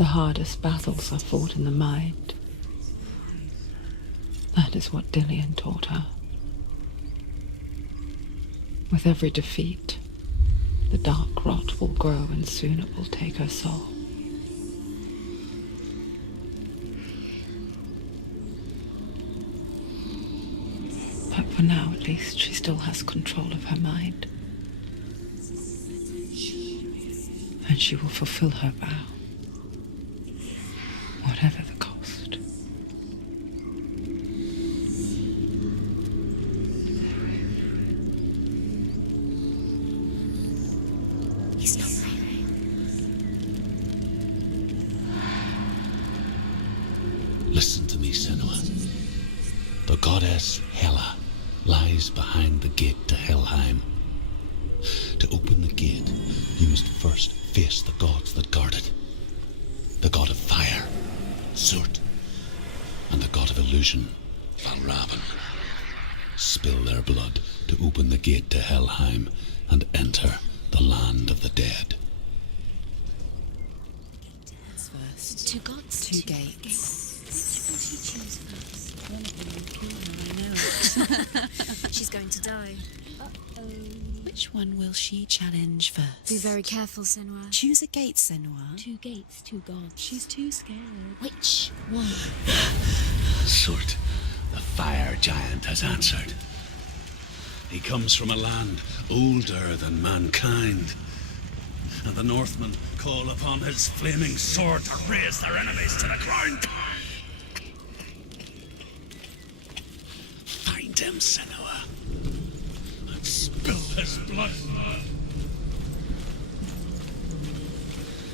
The hardest battles are fought in the mind. That is what Dillian taught her. With every defeat, the dark rot will grow and soon it will take her soul. But for now, at least, she still has control of her mind. And she will fulfill her vow, whatever the cost. He's not right. Listen to me, Senua. The goddess Hela lies behind the gate to Helheim. To open the gate, you must first face the gods that guard it. The god of fire, Surt, and the god of illusion, Valravan. Spill their blood to open the gate to Helheim and enter the land of the dead. First. Two gods, two gates. She's going to die. Uh-oh. Which one will she challenge first? Be very careful, Senua. Choose a gate, Senua. Two gates, two gods. She's too scared. Which one? Surt, the fire giant, has answered. He comes from a land older than mankind. And the Northmen call upon his flaming sword to raise their enemies to the ground. Find him, Senua, and spill his blood.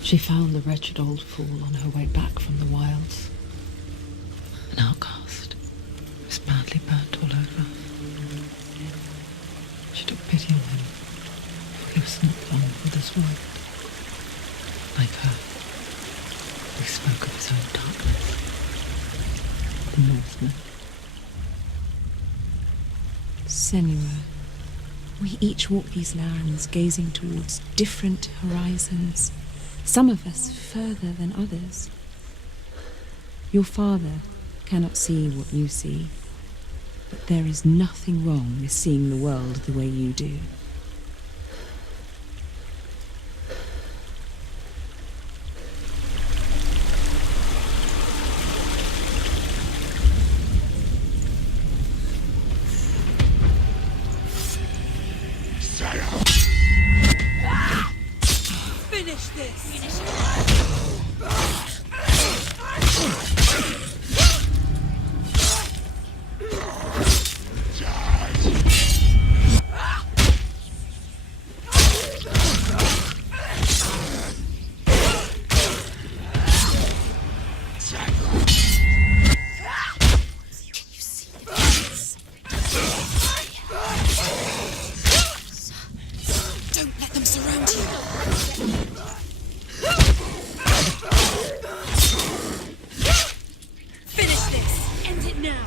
She found the wretched old fool on her way back from the wilds. An outcast, who was badly burnt all over. She took pity on him, for he was not long for this world. Like her, he spoke of his own darkness. The Northmen. Senua, we each walk these lands gazing towards different horizons, some of us further than others. Your father cannot see what you see, but there is nothing wrong with seeing the world the way you do. Finish this! Don't let them surround you. Finish this! End it now!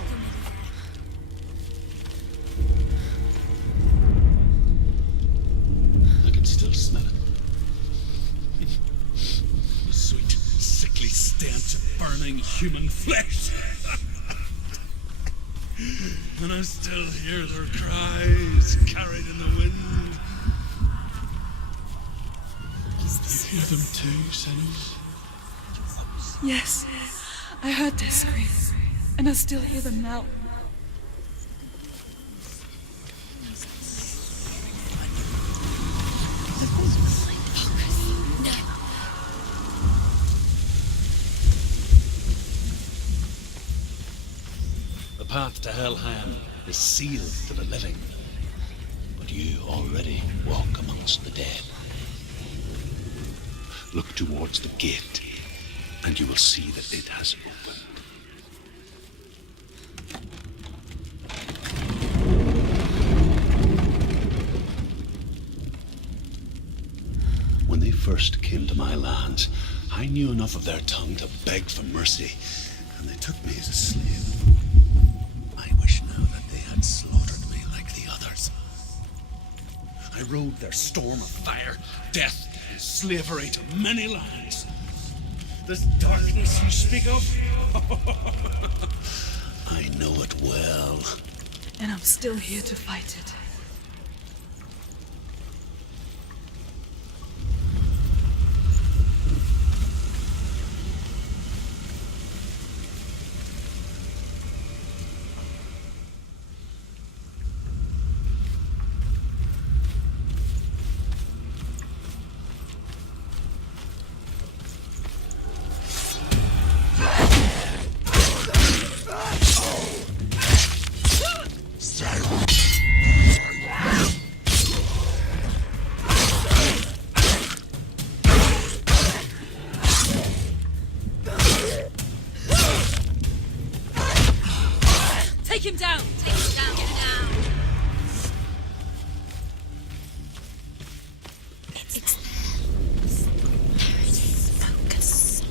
I can still smell it. The sweet, sickly stench of burning human flesh. And I still hear their cries carried in the wind. You hear them too, Senua? Yes, I heard their screams, and I still hear them now. The path to Helheim is sealed to the living, but you already walk amongst the dead. Look towards the gate, and you will see that it has opened. When they first came to my lands, I knew enough of their tongue to beg for mercy, and they took me as a slave. I wish now that they had slaughtered me like the others. I rode their storm of fire, death, and slavery to many lands. This darkness you speak of? I know it well. And I'm still here to fight it. Take him down! Take him down! Get down! It's there. There it is. Focus.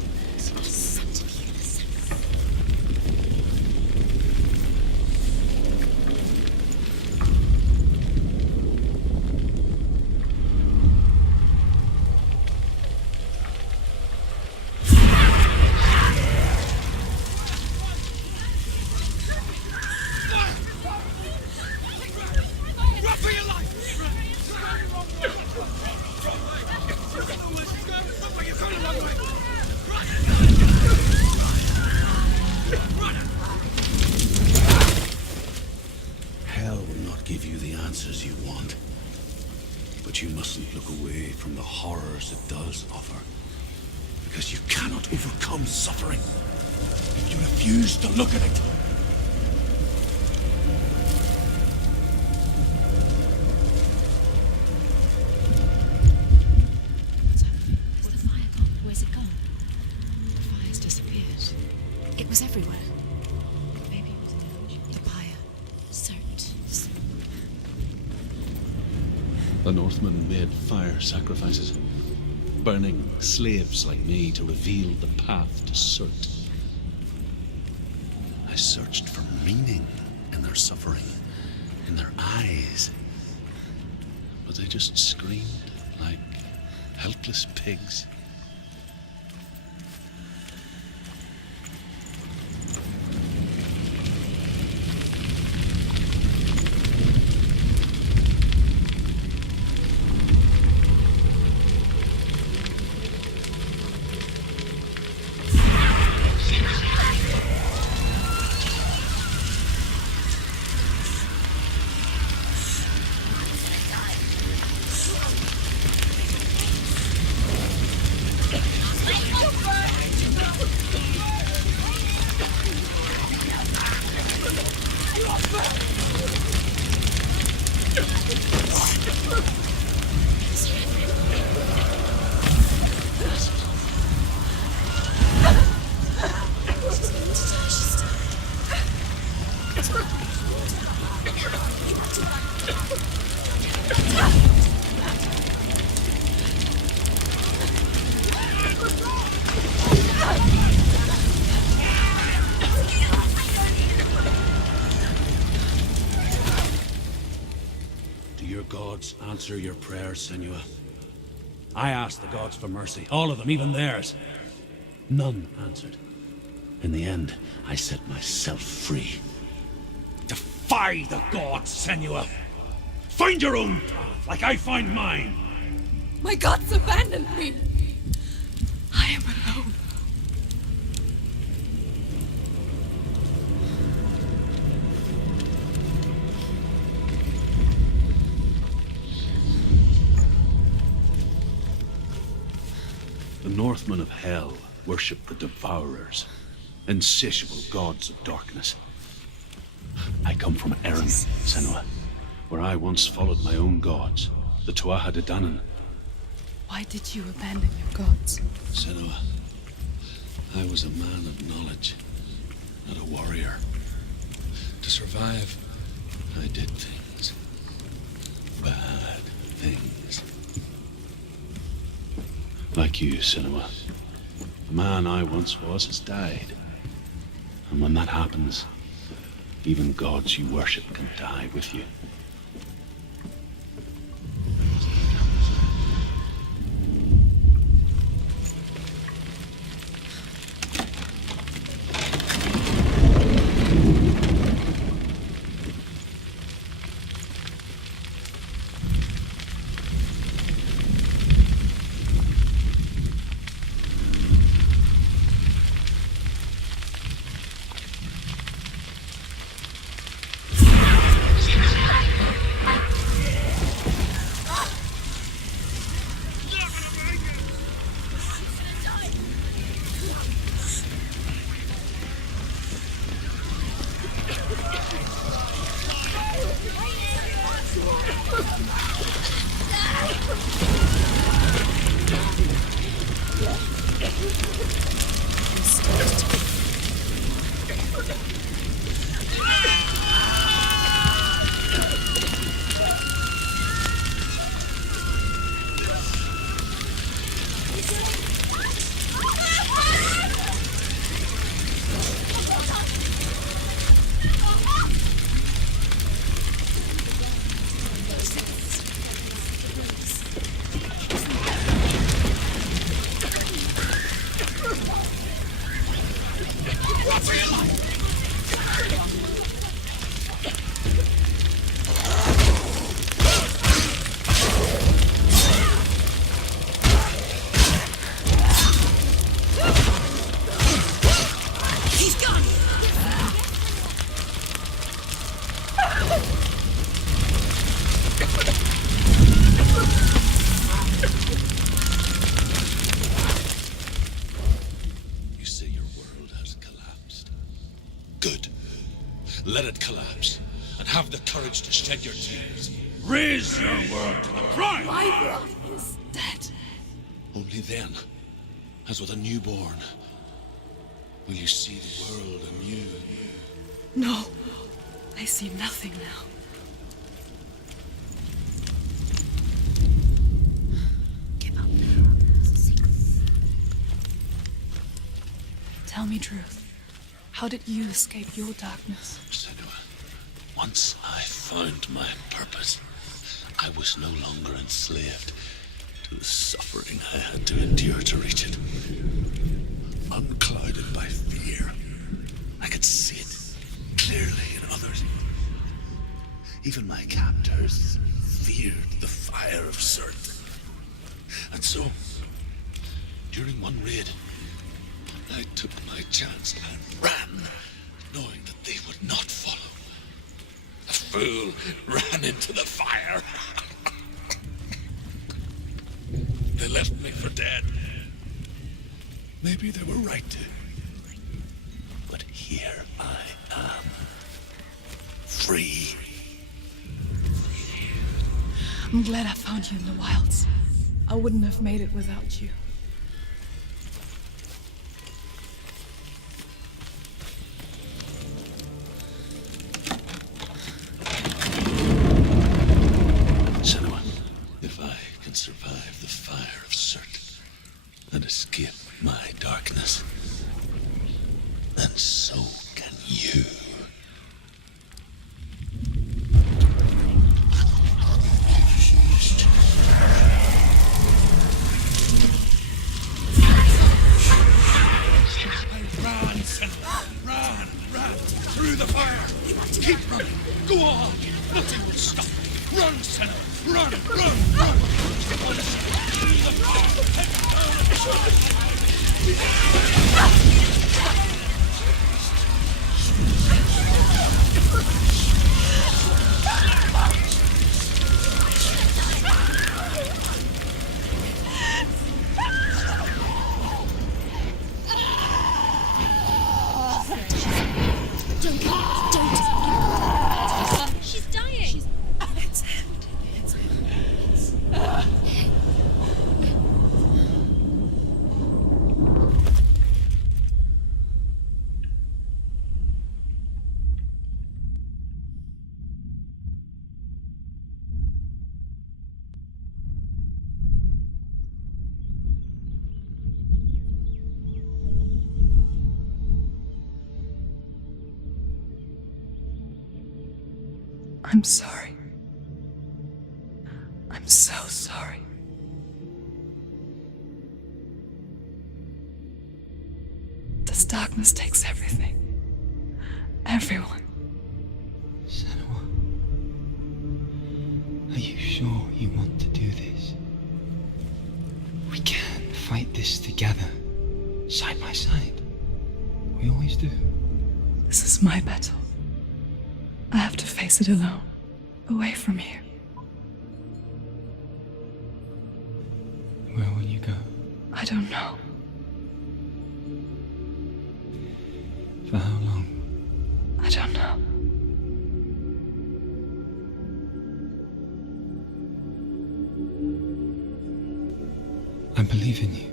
Hell will not give you the answers you want. But you mustn't look away from the horrors it does offer. Because you cannot overcome suffering if you refuse to look at it. What's happening? Is the fire gone? Where's it gone? The fire's disappeared. It was everywhere. Maybe it was an illusion. The pyre. Cert. The Northmen made fire sacrifices, burning slaves like me to reveal the path to Cert. I searched for meaning in their suffering, in their eyes, but they just screamed like helpless pigs. Answer your prayers, Senua. I asked the gods for mercy, all of them, even theirs. None answered. In the end, I set myself free. Defy the gods, Senua! Find your own path, like I find mine! My gods abandoned me! I am alone. The Northmen of Hell worship the Devourers, insatiable gods of darkness. I come from Erin, Senua, where I once followed my own gods, the Tuatha De Danann. Why did you abandon your gods? Senua, I was a man of knowledge, not a warrior. To survive, I did things. Bad things. Like you, Senua. The man I once was has died. And when that happens, even gods you worship can die with you. it collapse, and have the courage to shed your tears. Raise your word to the prime! My brother is dead. Only then, as with a newborn, will you see the world anew. No, I see nothing now. Give up now. It's a secret. Tell me truth. How did you escape your darkness? Senua, once I found my purpose, I was no longer enslaved to the suffering I had to endure to reach it. Unclouded by fear, I could see it clearly in others. Even my captors feared the fire of Celtic. And so, during one raid, I took my chance and ran, knowing that they would not follow. The fool ran into the fire. They left me for dead. Maybe they were right to. But here I am. Free. I'm glad I found you in the wilds. I wouldn't have made it without you. Senua, if I can survive the fire of Celtic and escape my darkness, then so can you. Run, Senua! Run! Through the fire! Keep running! Go on! Nothing will stop you! Run, Senua! Run! Through the fire! Don't. She's dying. It's him. I'm sorry. I'm so sorry. This darkness takes everything. Everyone. Senua, are you sure you want to do this? We can fight this together, side by side. We always do. This is my battle. I have to face it alone, away from you. Where will you go? I don't know. For how long? I don't know. I believe in you.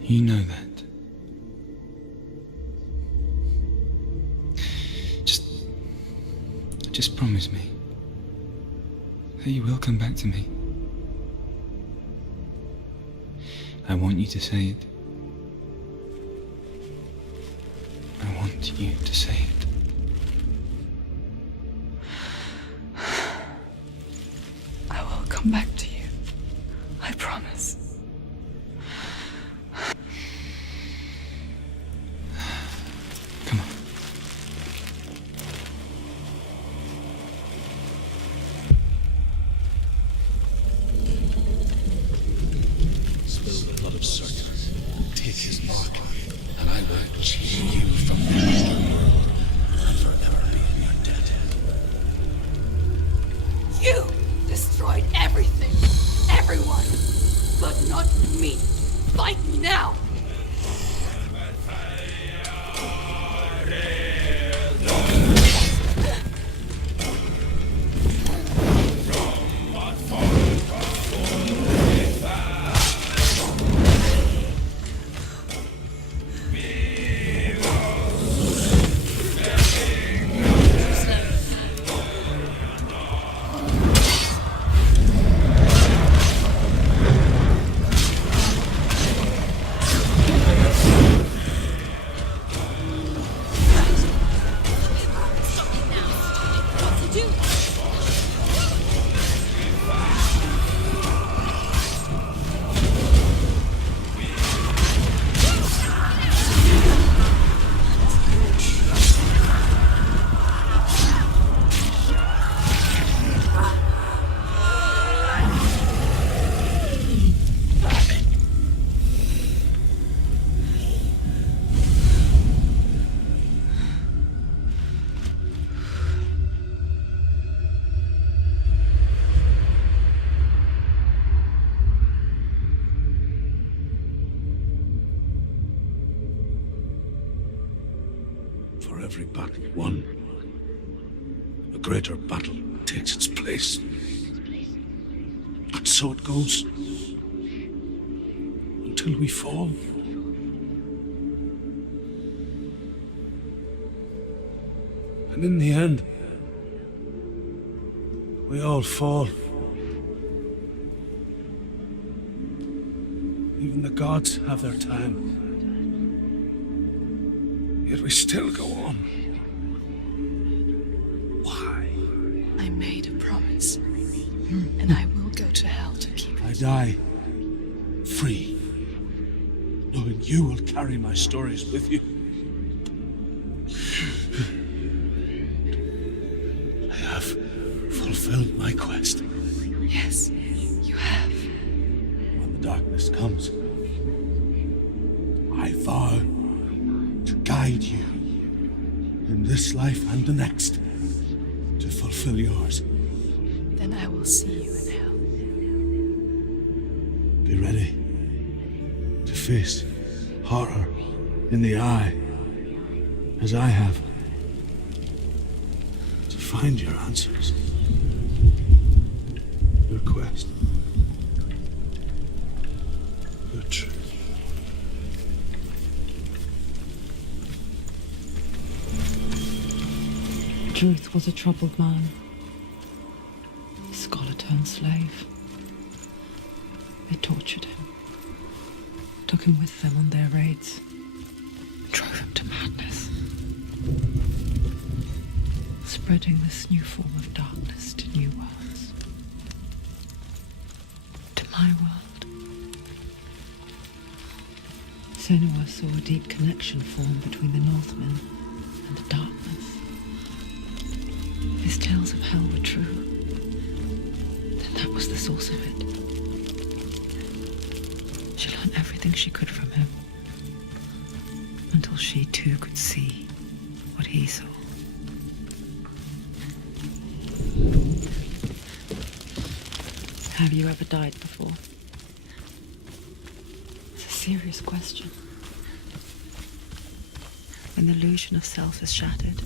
You know that. Just promise me that you will come back to me. I want you to say it. I want you to say it. I will come back to you. I promise. Come on. Spill the blood of Celtic. Take his mark, and I will chain you from the underworld and forever be in your debt. You destroyed everything, everyone, but not me. Fight me now. battle won, a greater battle takes its place. And so it goes. Until we fall. And in the end, we all fall. Even the gods have their time. Yet we still go on. Why? I made a promise, and I will go to hell to keep it. I die free, knowing you will carry my stories with you. I have fulfilled my quest. Yes, you have. When the darkness comes, I vow to guide you in this life and the next to fulfill yours. Then I will see you in hell. Be ready to face horror in the eye, as I have, to find your answers, your quest, your truth. Truth was a troubled man, a scholar turned slave. They tortured him, took him with them on their raids, drove him to madness, spreading this new form of darkness to new worlds, to my world. Senua saw a deep connection form between the Northmen and the darkness. His tales of hell were true. Then that was the source of it. She learned everything she could from him, until she too could see what he saw. Have you ever died before? It's a serious question. When the illusion of self is shattered,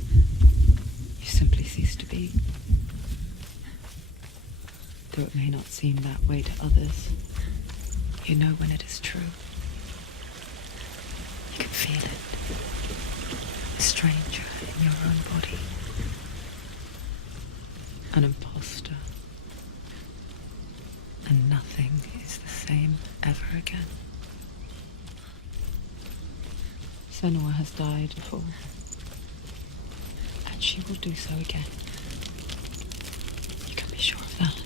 you simply cease to be. Though it may not seem that way to others, you know when it is true. You can feel it. A stranger in your own body. An imposter. And nothing is the same ever again. Senua has died before. And she will do so again. You can be sure of that.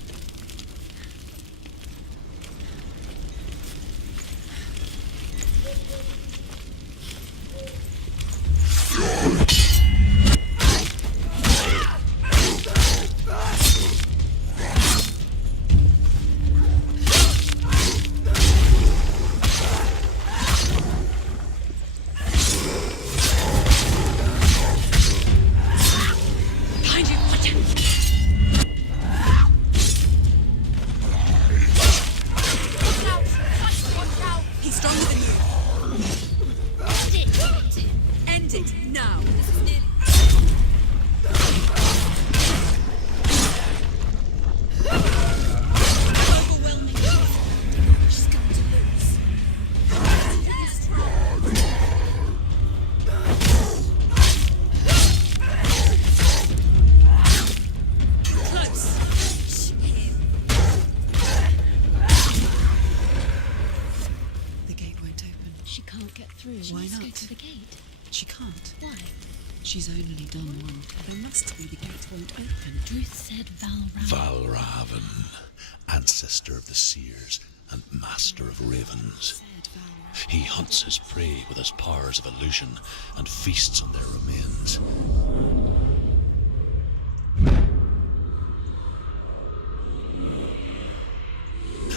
She's only done one. There must be, the gate won't open. Druth said Valravan. Valravan, ancestor of the seers and master of ravens. He hunts his prey with his powers of illusion and feasts on their remains.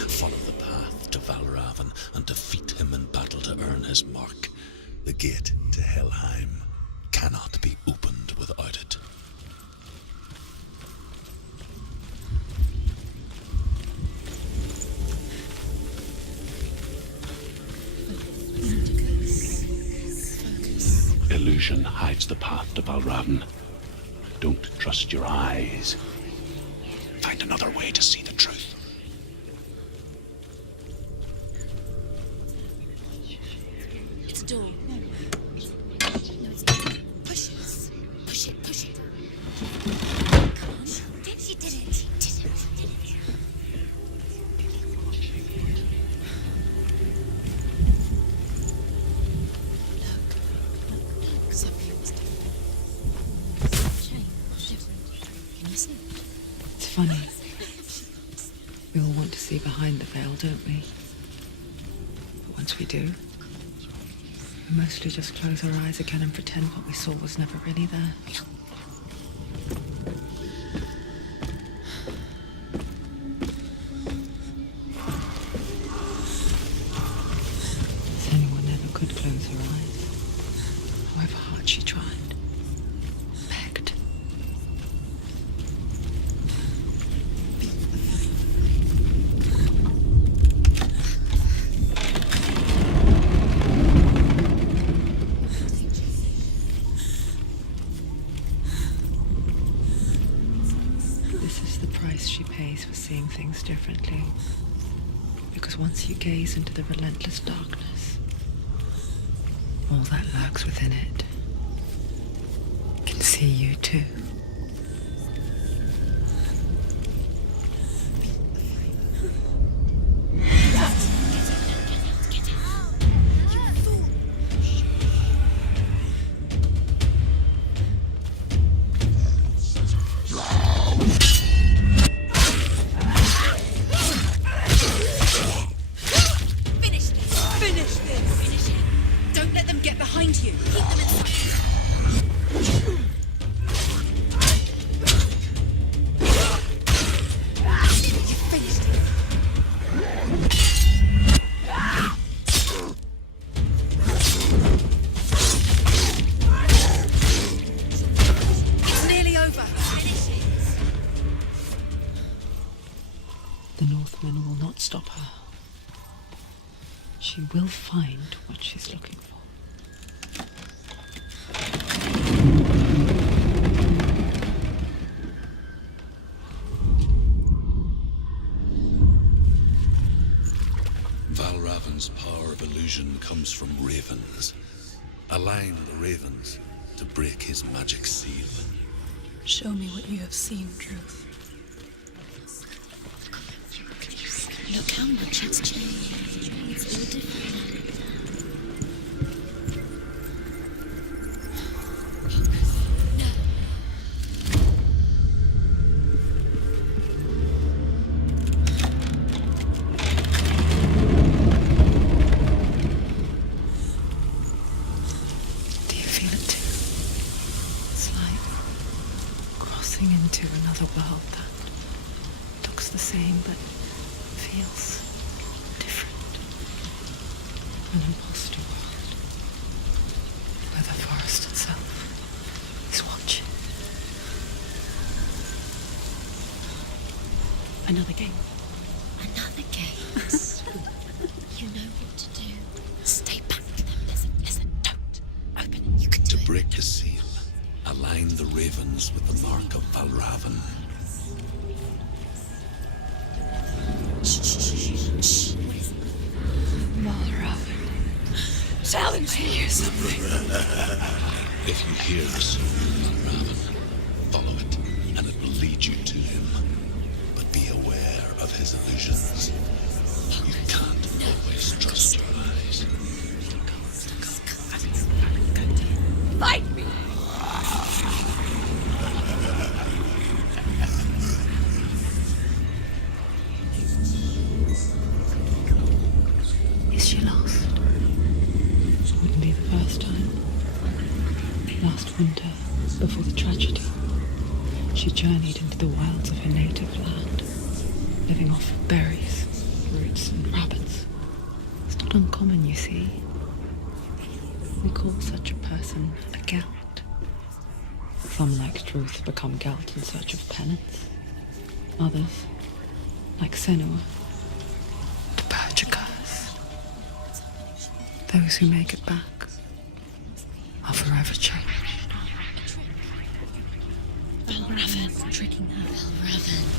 Follow the path to Valravan and defeat him in battle to earn his mark. The gate to Helheim cannot be opened without it. Illusion illusion hides the path to Valravn. Don't trust your eyes. Find another way to see the truth. It's a door. No. No, it's not. Push it. Push it, push it. Come on. She did it. She did it. She did it. Look, something's different. Shame. Can you see? It's funny. We all want to see behind the veil, don't we? But once we do, we mostly just close our eyes again and pretend what we saw was never really there. Senua never could close her eyes, however hard she tried. Begged. This is the price she pays for seeing things differently. Because once you gaze into the relentless darkness, all that lurks within it can see you too. Finish this! Finish this! Finish it! Don't let them get behind you! Keep them inside! You finished it! It's nearly over! Finish it! The Northman will not stop her. She will find what she's looking for. Valravn's power of illusion comes from ravens. Align the ravens to break his magic seal. Show me what you have seen, Truth. Look how much it's changed. It's all different. Do you feel it too? It's like crossing into another world that looks the same but feels different. An imposter world where the forest itself is watching. Another game. Another game. You know what to do. Stay back to them. Listen, don't. Open it. You can do To it. break the seal, align the ravens with the mark of Valravn. Shh. Valravn. Challenge me. Hear something. If you hear the soul of Valravn, follow it, and it will lead you to him. But be aware of his illusions. You can't always trust your eyes. Fight me. Is she lost? Wouldn't be the first time. Last winter, before the tragedy, she journeyed into the wilds of her native land, living off of berries, roots, and rabbits. It's not uncommon, you see. We call such a person a Gelt. Some, like Truth, become Gelt in search of penance. Others, like Senua, to purge a curse. Those who make it back are forever changed. Valravan tricking her. Valravan.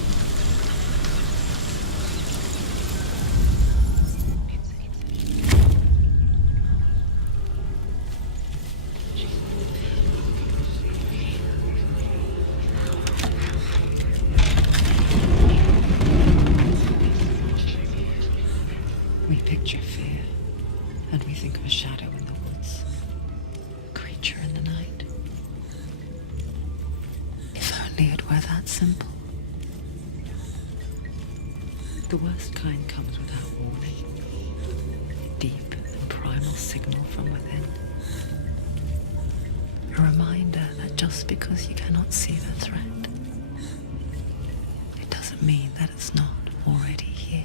We picture fear, and we think of a shadow in the woods, a creature in the night. If only it were that simple. The worst kind comes without warning. A deep and primal signal from within. A reminder that just because you cannot see the threat, it doesn't mean that it's not already here.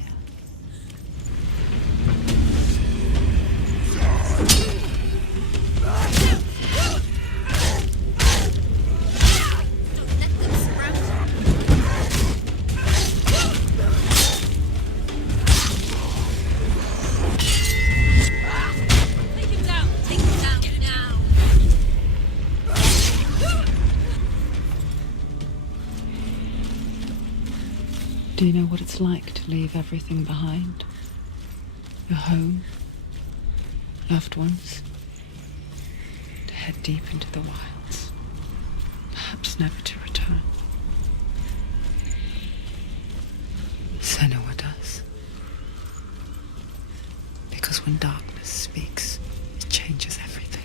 Do you know what it's like to leave everything behind? Your home, loved ones, to head deep into the wilds, perhaps never to return. Senua does. Because when darkness speaks, it changes everything.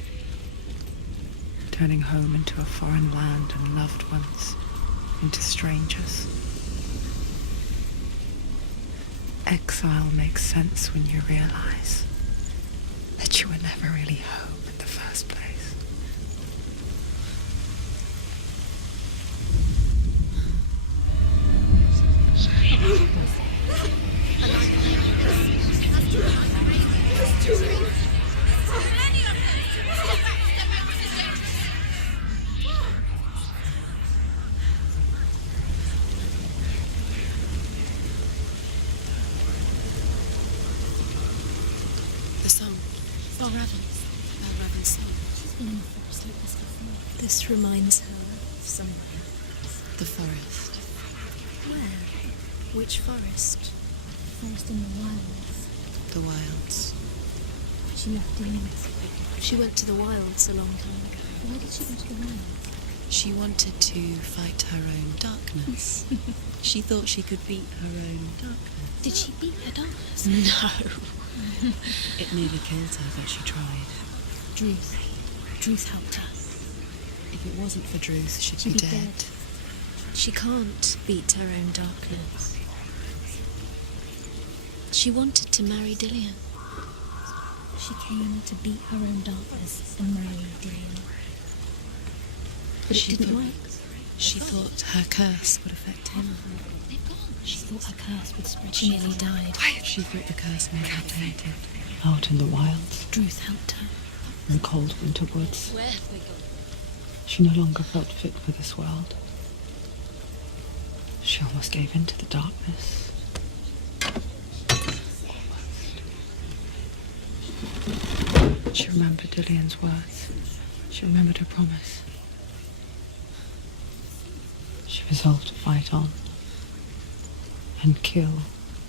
Turning home into a foreign land and loved ones into strangers. Exile makes sense when you realize that you were never really home in the first place. The song. Valravan's song. She's been in the forest like this before. This reminds her of somewhere. The forest. Where? Which forest? Forest in the wilds. The wilds. She left Demons. She went to the wilds a long time ago. Why did she go to the wilds? She wanted to fight her own darkness. She thought she could beat her own darkness. Did she beat her darkness? No. It nearly killed her, but she tried. Druth. Druth helped her. If it wasn't for Druth, she'd be dead. She can't beat her own darkness. She wanted to marry Dillion. She came to beat her own darkness and marry Dillion. But it didn't work. She thought her curse would affect him. She thought her curse would spread. She nearly died. She thought the curse made her tainted. Out in the wilds, Druth helped her. in cold winter woods, Where have they gone? she no longer felt fit for this world. She almost gave in to the darkness. Almost. She remembered Dillion's words. She remembered her promise. She resolved to fight on and kill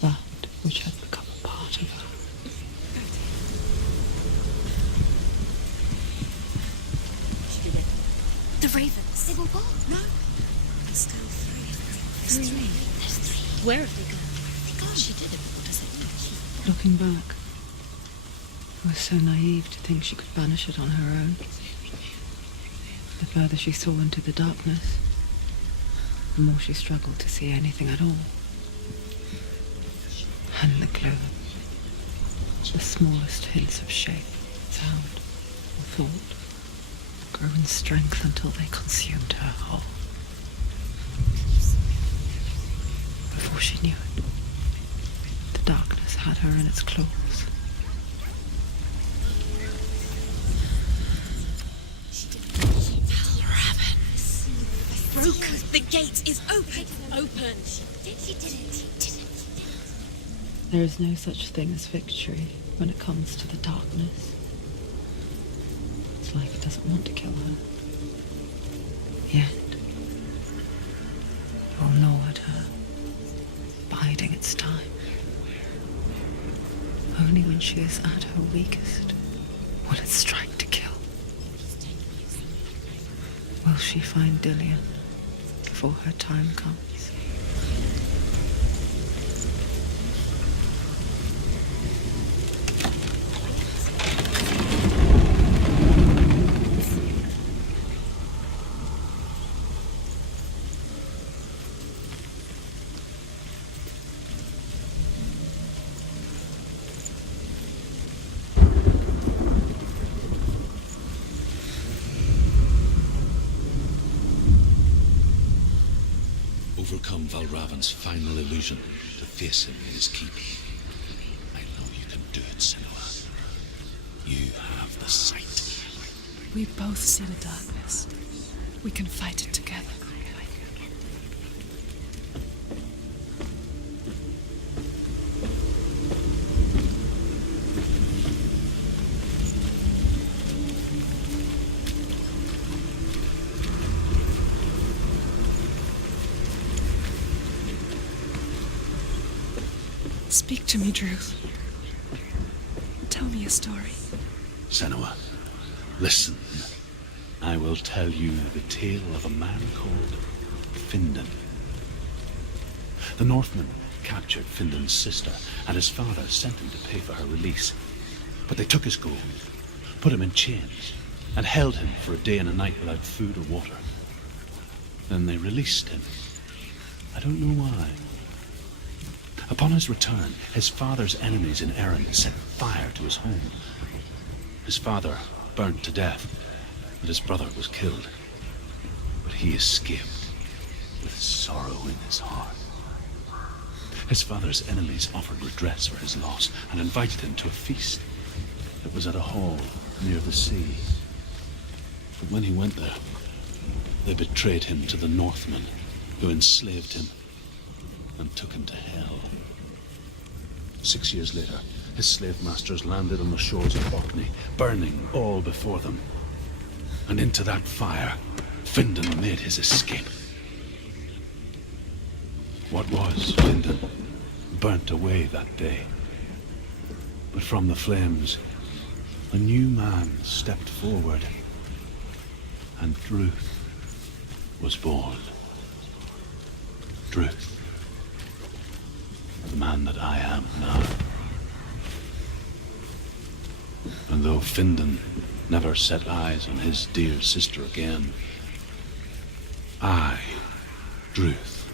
that which had become a part of her. The ravens. They were what? No. There's still three. There's three. There's three. Where have they gone? They're gone. She did it. What does it mean? Looking back, I was so naive to think she could banish it on her own. The further she saw into the darkness, the more she struggled to see anything at all. And the gloom, the smallest hints of shape, sound, or thought, grew in strength until they consumed her whole. Before she knew it, the darkness had her in its claws. Broken. The gate is open. Open. She did it. There is no such thing as victory when it comes to the darkness. It's like it doesn't want to kill her. Yet, it will gnaw at her, biding its time. Only when she is at her weakest will it strike to kill. Will she find Dillian before her time comes? Overcome Valravan's final illusion to face him in his keep. I know you can do it, Senua. You have the sight. We both see the darkness. We can fight it together. Speak to me, Druth. Tell me a story. Senua, listen. I will tell you the tale of a man called Findan. The Northmen captured Findan's sister, and his father sent him to pay for her release. But they took his gold, put him in chains, and held him for a day and a night without food or water. Then they released him. I don't know why. Upon his return, his father's enemies in Erin set fire to his home. His father burnt to death, and his brother was killed. But he escaped with sorrow in his heart. His father's enemies offered redress for his loss and invited him to a feast. It was at a hall near the sea. But when he went there, they betrayed him to the Northmen, who enslaved him and took him to hell. 6 years later, his slave masters landed on the shores of Orkney, burning all before them. And into that fire, Findan made his escape. What was Findan burnt away that day. But from the flames, a new man stepped forward, and Druth was born. Druth. The man that I am now. And though Findan never set eyes on his dear sister again, I, Druth,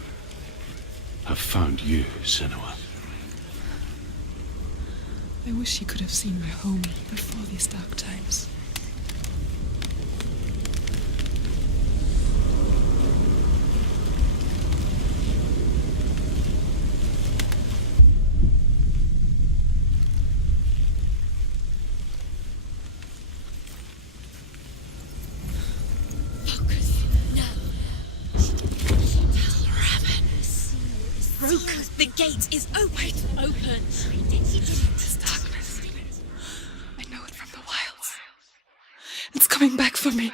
have found you, Senua. I wish you could have seen my home before these dark times. The gate is open. Open. This darkness. I know it from the wilds. It's coming back for me.